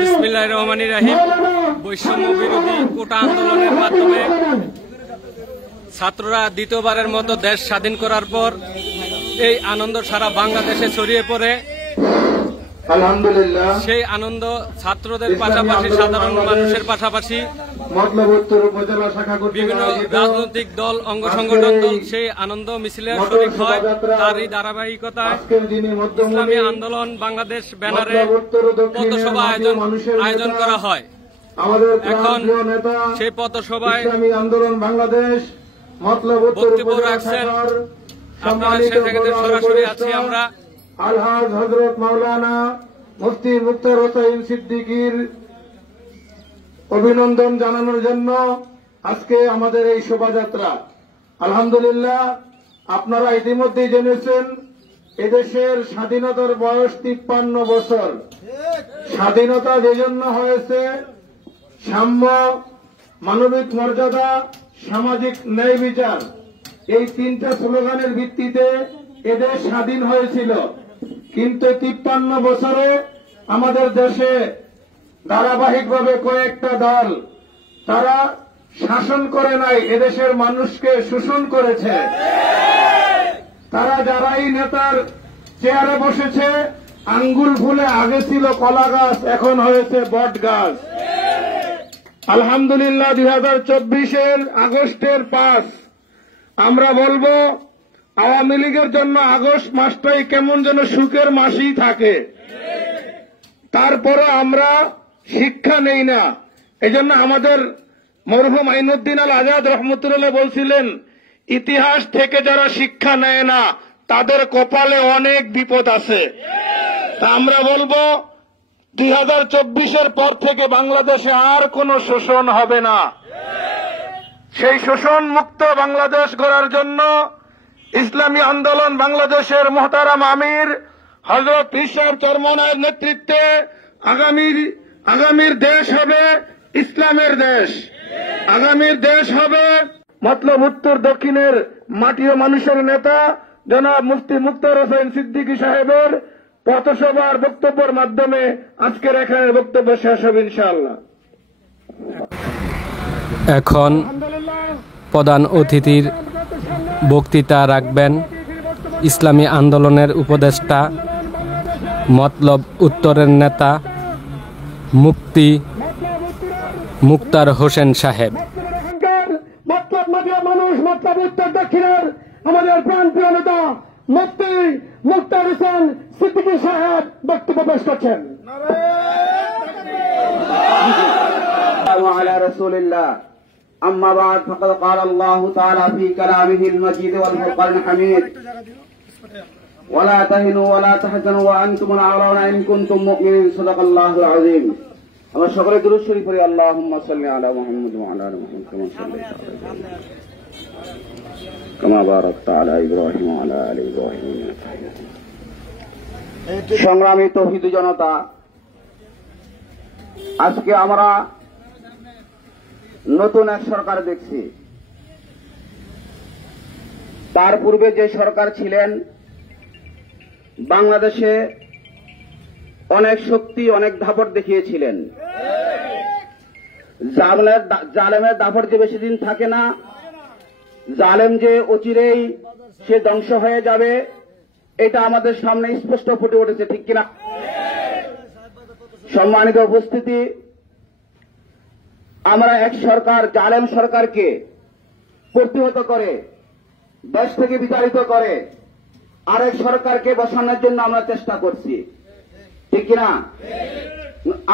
বিসমিল্লাহির রহমানির রহিম। বৈষম্য বিরোধী কোটা আন্দোলনের মাধ্যমে ছাত্ররা দ্বিতীয়বারের মতো দেশ স্বাধীন করার পর এই আনন্দ সারা বাংলাদেশে ছড়িয়ে পড়ে। আলহামদুলিল্লাহ, সেই আনন্দ ছাত্রদের পাশাপাশি সাধারণ মানুষের পাশাপাশি বিভিন্ন রাজনৈতিক দল, অঙ্গ সংগঠন দল সেই আনন্দ মিছিলের শরীক হয়। তারই ধারাবাহিকতায় ইসলামী আন্দোলন বাংলাদেশ ব্যানারে পথসভা আয়োজন করা হয়। এখন সেই পথসভায় আন্দোলন বাংলাদেশ বক্তব্য রাখছেন আপনারা সরাসরি আছি আমরা আলহাজ হযরত মাওলানা মুফতি মুক্তার হোসেন সিদ্দিকীর অভিনন্দন জানানোর জন্য আজকে আমাদের এই শোভাযাত্রা। আলহামদুলিল্লাহ, আপনারা ইতিমধ্যেই জেনেছেন এদেশের স্বাধীনতার বয়স 53 বছর। স্বাধীনতা যে জন্য হয়েছে, সাম্য, মানবিক মর্যাদা, সামাজিক ন্যায় বিচার, এই তিনটা স্লোগানের ভিত্তিতে এদেশ স্বাধীন হয়েছিল। কিন্তু 53 বছরে আমাদের দেশে ধারাবাহিকভাবে কয়েকটা দল তারা শাসন করে নাই, এদেশের মানুষকে শোষণ করেছে। তারা যারাই নেতার চেয়ারে বসেছে, আঙ্গুল ফুলে আগে ছিল কলা গাছ, এখন হয়েছে বট গাছ। আলহামদুলিল্লাহ, 2024-এর আগস্টের 5 আমরা বলবো আওয়ামী লীগের জন্য আগস্ট মাসটাই কেমন যেন সুখের মাসই থাকে। তারপরে আমরা শিক্ষা নেই না। এজন্য আমাদের মরহুম আইনুদ্দিন আল আজাদ রহমতুল্লাহ বলছিলেন, ইতিহাস থেকে যারা শিক্ষা নেয় না তাদের কপালে অনেক বিপদ আছে। তা আমরা বলবো 2024-এর পর থেকে বাংলাদেশে আর কোনো শোষণ হবে না। সেই শোষণ মুক্ত বাংলাদেশ গড়ার জন্য ইসলামী আন্দোলন বাংলাদেশের মোহতারাম আমির হযরত পীর সাহেব চরমনায়ের নেতৃত্বে আগামীর দেশ হবে ইসলামের দেশ। আগামীর দেশ হবে মতলব উত্তর দক্ষিণের মাটি ও মানুষের নেতা জনাব মুফতি মুক্তার হোসেন সিদ্দিকী সাহেবের পথসভার বক্তব্যের মাধ্যমে আজকের এখানে বক্তব্য শেষ হবে ইনশাআল্লাহ। এখন প্রধান অতিথির বক্তৃতা রাখবেন ইসলামী আন্দোলনের উপদেষ্টা, মতলব উত্তরের নেতা মুফতি মুক্তার হোসেন সাহেব। মতলব মাটির মানুষ, মতলব উত্তর দক্ষিণের আমাদের প্রাণপ্রিয় নেতা মুফতি মুক্তার হোসেন সিদ্দিকী সাহেব বক্তব্য পেশ করছেন। على رسول الله أما بعد فقد قال الله تعالى في كلامه المجيد والفرقان الحميد ولا تهنوا ولا تحزنوا وأنتم الأعلون إن كنتم مؤمنين صدق الله العظيم। আমরা সকলে দুরূদ শরীফ পড়ি। আল্লাহুম্মা সাল্লি আলা মুহাম্মাদ ওয়া আলা আলি মুহাম্মাদ কামা সাল্লাইতা আলা ইব্রাহিম কামা বারাকতা আলা ইব্রাহিম ওয়া আলা আলি ইব্রাহিম ইন্নাকা হামিদুম মাজিদ। সংগ্রামী তৌহিদি জনতা, আজকে আমরা নতুন এক সরকার দেখছি। তার পূর্বে যে সরকার ছিলেন বাংলাদেশে অনেক শক্তি, অনেক দাপট দেখিয়েছিলেন। জালেমের দাপট যে বেশি দিন থাকে না, জালেম যে অচিরেই সে ধ্বংস হয়ে যাবে, এটা আমাদের সামনে স্পষ্ট ফুটে উঠেছে, ঠিক কিনা? সম্মানিত উপস্থিতি, আমরা এক সরকার, জালেম সরকারকে প্রতিহত করে দেশ থেকে বিতাড়িত করে আরেক সরকারকে বসানোর জন্য আমরা চেষ্টা করছি, ঠিক কিনা?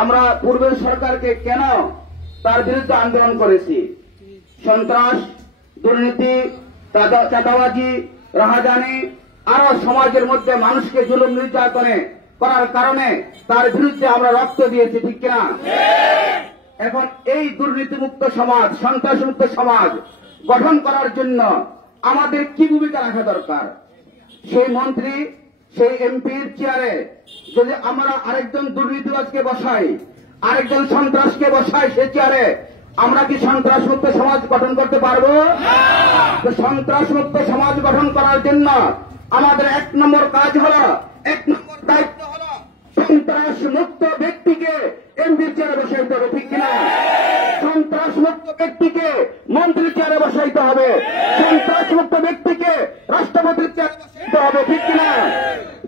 আমরা পূর্বের সরকারকে কেন তার বিরুদ্ধে আন্দোলন করেছি? সন্ত্রাস, দুর্নীতি, চাঁদাবাজি, রাহাজানি, আরো সমাজের মধ্যে মানুষকে জুলুম নির্যাতনে করার কারণে তার বিরুদ্ধে আমরা রক্ত দিয়েছি, ঠিক কিনা? এখন এই দুর্নীতিমুক্ত সমাজ, সন্ত্রাসমুক্ত সমাজ গঠন করার জন্য আমাদের কি ভূমিকা রাখা দরকার? সেই মন্ত্রী, সেই এমপির চেয়ারে যদি আমরা আরেকজন দুর্নীতিবাজকে বসাই, আরেকজন সন্ত্রাসকে বসাই সে চেয়ারে, আমরা কি সন্ত্রাসমুক্ত সমাজ গঠন করতে পারবো? সন্ত্রাসমুক্ত সমাজ গঠন করার জন্য আমাদের 1 নম্বর কাজ হলো, 1 নম্বর দায়িত্ব হলো সন্ত্রাস মুক্ত ব্যক্তিকে এমপির চেয়ারে বসাইতে হবে, ঠিক কিনা? সন্ত্রাস মুক্ত ব্যক্তিকে মন্ত্রীর চেয়ারে বসাইতে হবে, সন্ত্রাস মুক্ত ব্যক্তিকে রাষ্ট্রপতির চেয়ারে বসাইতে হবে, ঠিক কিনা?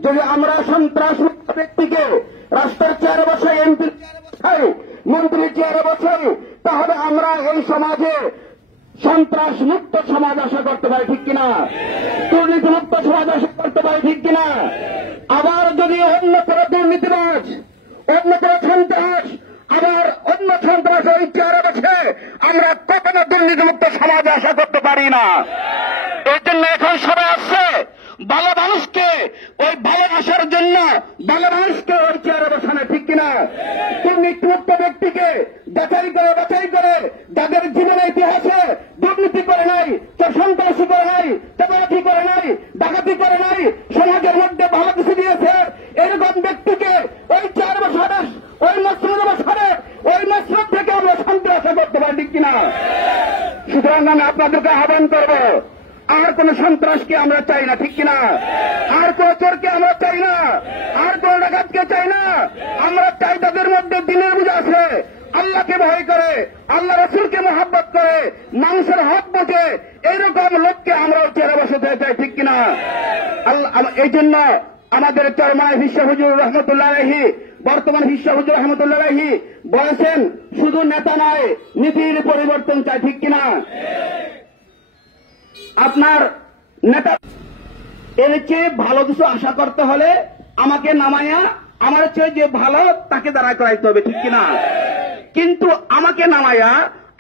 যদি আমরা সন্ত্রাস মুক্ত ব্যক্তিকে রাষ্ট্রের চেয়ারে বসাই, এমপির চেয়ারে বসাই, মন্ত্রীর চেয়ারে বসাই, তাহলে আমরা এই সমাজে সন্ত্রাস মুক্ত সমাজ আশা করতে পারি, ঠিক কিনা? দুর্নীতি মুক্ত সমাজ আশা করতে পারি, ঠিক কিনা? আবার যদি অন্য কোনো দুর্নীতিবাজ, অন্য কোনো সন্ত্রাস, আবার অন্য সন্ত্রাস ওই চেয়ারে বসে আমরা কখনো দুর্নীতিমুক্ত সমাজ আশা করতে পারি না। এই জন্য এখন সবাই আসছে ভালো মানুষকে, ওই ভালো আসার জন্য ভালো মানুষকে ওই চেয়ারে বসানো, ঠিক কিনা? দুর্নীতিমুক্ত ব্যক্তিকে বাছাই করে যাদের জীবনের ইতিহাসে দুর্নীতি করে নাই, সন্ত্রাসী করে নাই, চাঁদাবাজি করে নাই, ডাকাতি করে নাই, সমাজের মধ্যে ভালো কিছু দিয়েছে, এরকম ব্যক্তিকে ওই চেয়ারে বসানো, ওই মসজিদে বসানো, ওই মসজিদ থেকে আমরা শান্তি আশা করতে পারি, ঠিক কিনা? সুতরাং আমি আপনাদেরকে আহ্বান করব, আর কোন সন্ত্রাসকে আমরা চাই না, ঠিক কিনা? আর কোন চোরকে আমরা চাই না, আর কোন ডাকাতকে চাই না। আমরা চাই তাদের মধ্যে দিনের বুঝ আছে, আল্লাহকে ভয় করে, আল্লাহ রসুলকে মহাব্বত করে, মানুষের হক বোঝে, এইরকম লোককে আমরা চেয়ারে বসাতে চাই, ঠিক কিনা? এই জন্য আমাদের চরমায় হিসা হুজুর রহমতুল্লাহ আলাইহি, বর্তমান হিসা হুজুর রহমতুল্লাহ আলাইহি বলেছেন, শুধু নেতা নয়, নীতির পরিবর্তন চাই, ঠিক কিনা? আপনার নেতা এর চেয়ে ভালো কিছু আশা করতে হলে আমাকে নামাইয়া আমার চেয়ে যে ভালো তাকে দাঁড়া করাইতে হবে, ঠিক কিনা? কিন্তু আমাকে নামাইয়া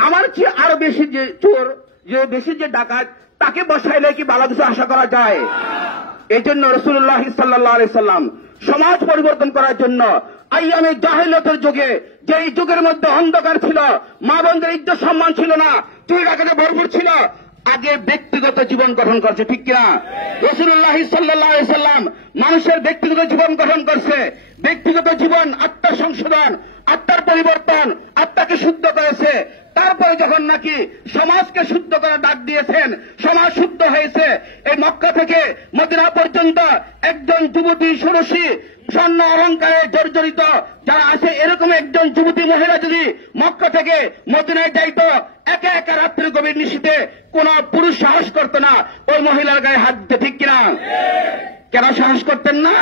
আমার চেয়ে আরো বেশি যে চোর, যে বেশি যে ডাকাত, তাকে বসাইলে কি ভালো কিছু আশা করা যায়? এই জন্য রাসূলুল্লাহ সাল্লাল্লাহু আলাইহি সাল্লাম সমাজ পরিবর্তন করার জন্য আইয়ামে জাহিলিয়াতের যুগে, যেই যুগের মধ্যে অন্ধকার ছিল, মা বোনদের ইজ্জত সম্মান ছিল না, চুরি ডাকাতে ভরপুর ছিল, আগে ব্যক্তিগত জীবন গঠন করছে, ঠিক কিনা? রাসূলুল্লাহ সাল্লাল্লাহু আলাইহি সাল্লাম মানুষের ব্যক্তিগত জীবন গঠন করছে। ব্যক্তিগত জীবন আত্মার সংশোধন, আত্মার পরিবর্তন, আত্মাকে শুদ্ধ করেছে। তারপরে যখন নাকি সমাজকে শুদ্ধ করে ডাক দিয়েছেন, সমাজ শুদ্ধ হয়েছে। এই মক্কা থেকে মদিনা পর্যন্ত একজন যুবতী ষোড়শী স্বর্ণ অলঙ্কারে জর্জরিত যারা আছে, এরকম একজন যুবতী মহিলা যদি মক্কা থেকে মদিনায় যাইতো, একা একা রাত্রে গভীর নিশীথে কোন পুরুষ সাহস করত না ওই মহিলার গায়ে হাত দিতে, ঠিক কিনা? কেন সাহস করতেন না?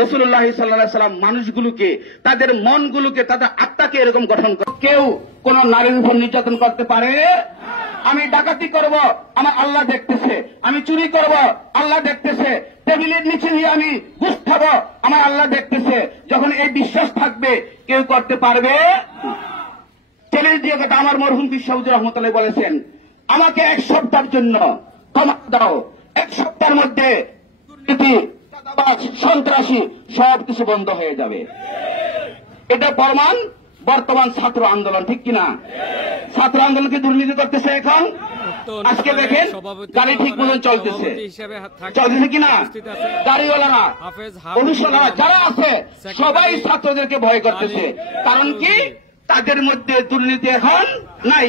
রাসূলুল্লাহ সাল্লাল্লাহু আলাইহি সাল্লাম মানুষগুলোকে, তাদের মনগুলোকে, তাদের আত্মাকে এরকম গঠন করে। কেউ কোন নারীর উপর নির্যাতন করতে পারে? আমি ডাকাতি করব, আমার আল্লাহ দেখতেছে। আমি চুরি করব, আল্লাহ দেখতেছে। টেবিলের নিচে নিয়ে আমি ঘুষ খাবো, আমার আল্লাহ দেখতেছে। যখন এই বিশ্বাস থাকবে, কেউ করতে পারবে? চ্যালেঞ্জ দিয়ে কথা আমার মরহুম পীর সাহেব রহমতুল্লাহ বলেছেন, আমাকে এক সপ্তাহের জন্য ক্ষমা দাও, এক সপ্তাহের মধ্যে দুর্নীতি, চাঁদাবাজ, সন্ত্রাসী সবকিছু বন্ধ হয়ে যাবে। এটা প্রমাণ বর্তমান ছাত্র আন্দোলন, ঠিক কিনা? ছাত্র আন্দোলনকে দুর্নীতি করতেছে এখন। আজকে দেখেন গাড়ি ঠিক মতন চলতেছে কিনা? গাড়িওয়ালারা, পুলিশওয়ালারা যারা আছে সবাই ছাত্রদেরকে ভয় করতেছে। কারণ কি? তাদের মধ্যে দুর্নীতি এখন নাই।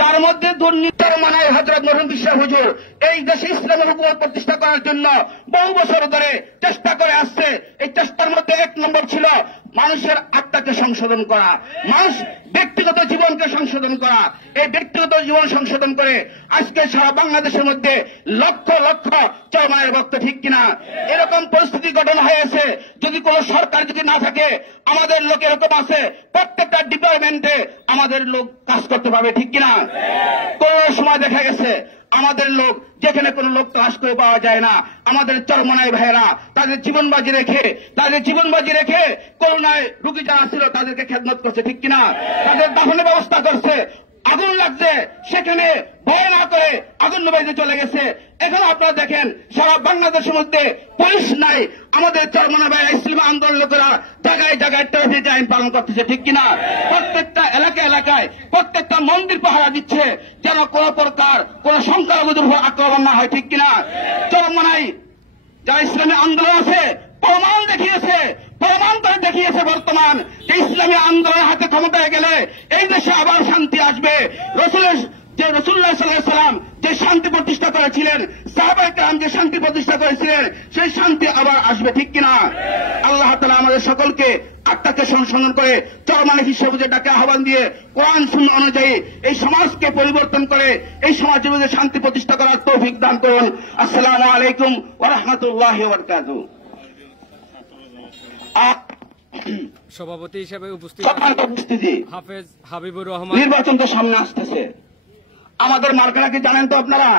যার মধ্যে দুর্নীতির মানায় হযরত মরহুম পীর সাহেব হুজুর এই দেশে ইসলামের হুকুমত প্রতিষ্ঠা করার জন্য বহু বছর ধরে চেষ্টা করে আসছে। এই চেষ্টার মধ্যে এক নম্বর ছিল মানুষের আত্মাকে সংশোধন করা, মানুষ ব্যক্তিগত জীবনকে সংশোধন করা। এই ব্যক্তিগত জীবন সংশোধন করে আজকে সারা বাংলাদেশের মধ্যে লক্ষ লক্ষ চরমায়ের ভক্ত, ঠিক কিনা? এরকম পরিস্থিতি গঠন হয়েছে। যদি কোন সরকার যদি না থাকে, আমাদের লোক এরকম আছে, প্রত্যেকটা ডিপার্টমেন্টে আমাদের লোক কাজ করতে পারবে, ঠিক কিনা? কোন সময় দেখা গেছে আমাদের লোক, যেখানে কোন লোক ক্লাস করে পাওয়া যায় না, আমাদের চরমনাই ভাইয়েরা তাদের জীবন বাজি রেখে করোনায় রোগী যারা ছিল তাদেরকে খেদমত করছে, ঠিক কিনা? তাদের দাফনের ব্যবস্থা করছে। আগুন লাগছে, সেখানে ভয় না করে আগুন নিভাইতে চলে গেছে। এখন আপনারা দেখেন সারা বাংলাদেশের মধ্যে পুলিশ নাই, আমাদের চরমনা ভাই ইসলামী আন্দোলন লোকেরা জায়গায় জায়গায় ট্রাফিক আইন পালন করতেছে, ঠিক কিনা? প্রত্যেকটা এলাকায় প্রত্যেকটা মন্দির পাহারা দিচ্ছে, যেন কোন প্রকার কোন সংখ্যালঘুদের উপর আক্রমণ না হয়, ঠিক কিনা? চরমনায় যারা ইসলামী আন্দোলন আছে প্রমাণ করে দেখিয়েছে বর্তমান যে ইসলামী আন্দোলনের হাতে ক্ষমতায় গেলে এই দেশে আবার শান্তি আসবে। রসুলের যে যে রাসূলুল্লাহ সাল্লাল্লাহু আলাইহি সাল্লাম যে শান্তি প্রতিষ্ঠা করেছিলেন, সাহাবায়ে কেরাম যে শান্তি প্রতিষ্ঠা করেছিলেন, সেই শান্তি আবার আসবে, ঠিক কিনা? আল্লাহ তাআলা আমাদের সকলকে আত্মাকে সংশোধন করে চরমানের হিসাবে ডাকে আহ্বান দিয়ে কোরআন সুন্নাহ অনুযায়ী এই সমাজকে পরিবর্তন করে এই সমাজের মধ্যে শান্তি প্রতিষ্ঠা করার তৌফিক দান করুন। আসসালামু আলাইকুম ওয়া রাহমাতুল্লাহি ওয়া বারাকাতুহু। সভাপতি হিসেবে উপস্থিত হাফেজ হাবিবুর রহমান। নির্বাচন তো সামনে আসতেছে, আমাদের মার্কারা কি জানেন তো আপনারা?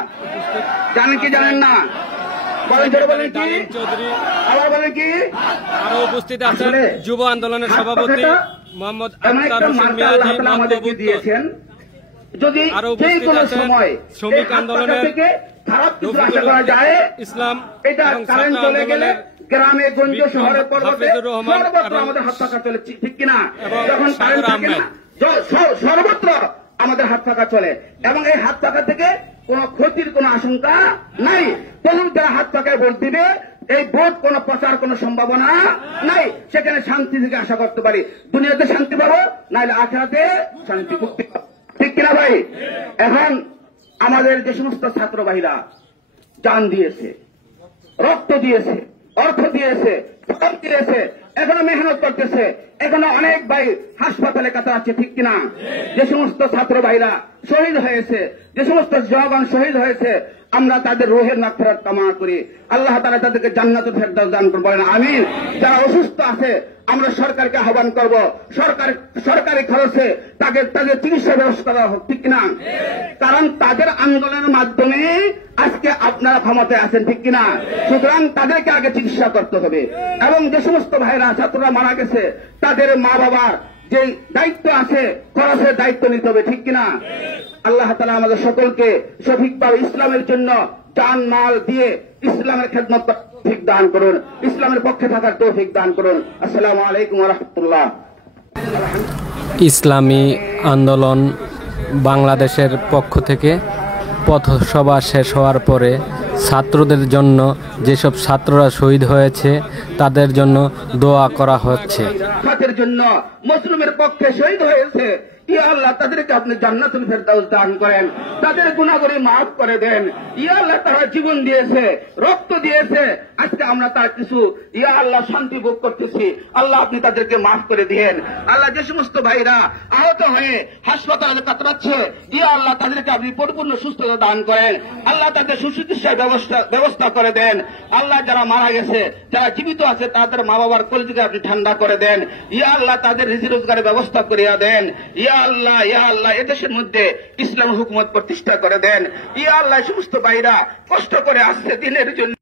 জানেন কি জানেন না? বলেন কি? আবার বলেন কি? আরো উপস্থিত আছেন যুব আন্দোলনের সভাপতি মোহাম্মদ আক্তার হোসেন মিয়াজি আমাদেরকে দিয়েছেন। যদি আরো উপস্থিত আছেন শ্রমিক আন্দোলনের ইসলাম এটা কারেন্ট চলে গেলে গ্রামে গঞ্জ শহরে পর্বতে সর্বত্র আমাদের হাত পাকা চলে, ঠিক কিনা? যখন কারেন্ট থাকে না সর্বত্র আমাদের হাত পাকা চলে, এবং এই হাত পাকা থেকে কোন ক্ষতির কোন আশঙ্কা নাই। তখন তারা হাত পাকায় ভোট দিবে, এই ভোট কোন প্রচার কোন সম্ভাবনা নাই, সেখানে শান্তি থেকে আশা করতে পারি। দুনিয়াতে শান্তি পাবো, নাহলে আখিরাতে শান্তি, ঠিক কিনা ভাই? এখন আমাদের যে সমস্ত ছাত্র ভাইরা জান দিয়েছে, রক্ত দিয়েছে, অর্থ দিয়েছে, দিয়েছে, এখনো মেহনত করতেছে, এখনো অনেক ভাই হাসপাতালে কাতরাচ্ছে, ঠিক কিনা? যে সমস্ত ছাত্র ভাইরা শহীদ হয়েছে, যে সমস্ত জওয়ান শহীদ হয়েছে, আমরা তাদের রুহের মাগফিরাত কামনা করি। আল্লাহ তাআলা তাদেরকে জান্নাতুল ফেরদাউস দান করুন, বলেন আমিন। যারা অসুস্থ আছে আমরা সরকারকে আহ্বান করব, সরকারি খরচে তাদের চিকিৎসা ব্যবস্থা করা হোক, ঠিক কিনা? কারণ তাদের আন্দোলনের মাধ্যমে আজকে আপনারা ক্ষমতায় আছেন, ঠিক কিনা? সুতরাং তাদেরকে আগে চিকিৎসা করতে হবে। এবং যে সমস্ত ভাইরা ছাত্ররা মারা গেছে তাদের মা বাবার যে দায়িত্ব আছে, খরচের দায়িত্ব নিতে হবে, ঠিক কিনা? আল্লাহ তাআলা আমাদের সকলকে সঠিকভাবে ইসলামের জন্য জান মাল দিয়ে ইসলামের খেদমত তৌফিক দান করুন, ইসলামের পক্ষে থাকার তৌফিক দান করুন। আসসালামু আলাইকুম ওয়া রাহমাতুল্লাহ। ইসলামী আন্দোলন বাংলাদেশের পক্ষ থেকে পথসভা শেষ হওয়ার পরে ছাত্রদের জন্য যেসব ছাত্ররা শহীদ হয়েছে তাদের জন্য দোয়া করা হচ্ছে। তাদের জন্য মুসলিমের পক্ষে শহীদ হয়েছে, ইয়া আল্লাহ তাদেরকে আপনি জান্নাতুল ফেরদাউস দান করেন, তাদের গুনাহগুলি মাফ করে দেন। ইয়া আল্লাহ তারা জীবন দিয়েছে, রক্ত দিয়েছে, আজকে আমরা তার কিছু ইয়া আল্লাহ শান্তি ভোগ করতেছি, আল্লাহ আপনি তাদেরকে মাফ করে দিয়েন। আল্লাহ যে সমস্ত ভাইরা আহত হয়ে হাসপাতালে কাতরাচ্ছে, ইয়া আল্লাহ তাদেরকে আপনি পরিপূর্ণ সুস্থতা দান করেন, আল্লাহ তাদের সুচিকিৎসার ব্যবস্থা করে দেন। আল্লাহ যারা মারা গেছে, যারা জীবিত আছে তাদের মা বাবার কলিজাকে আপনি ঠান্ডা করে দেন। ইয়া আল্লাহ তাদের রিজিক রোজগারের ব্যবস্থা করিয়া দেন। ইয়া আল্লাহ এদেশের মধ্যে ইসলাম হুকুমত প্রতিষ্ঠা করে দেন। ইয়া আল্লাহ সমস্ত ভাইরা কষ্ট করে আসছে দিনের জন্য,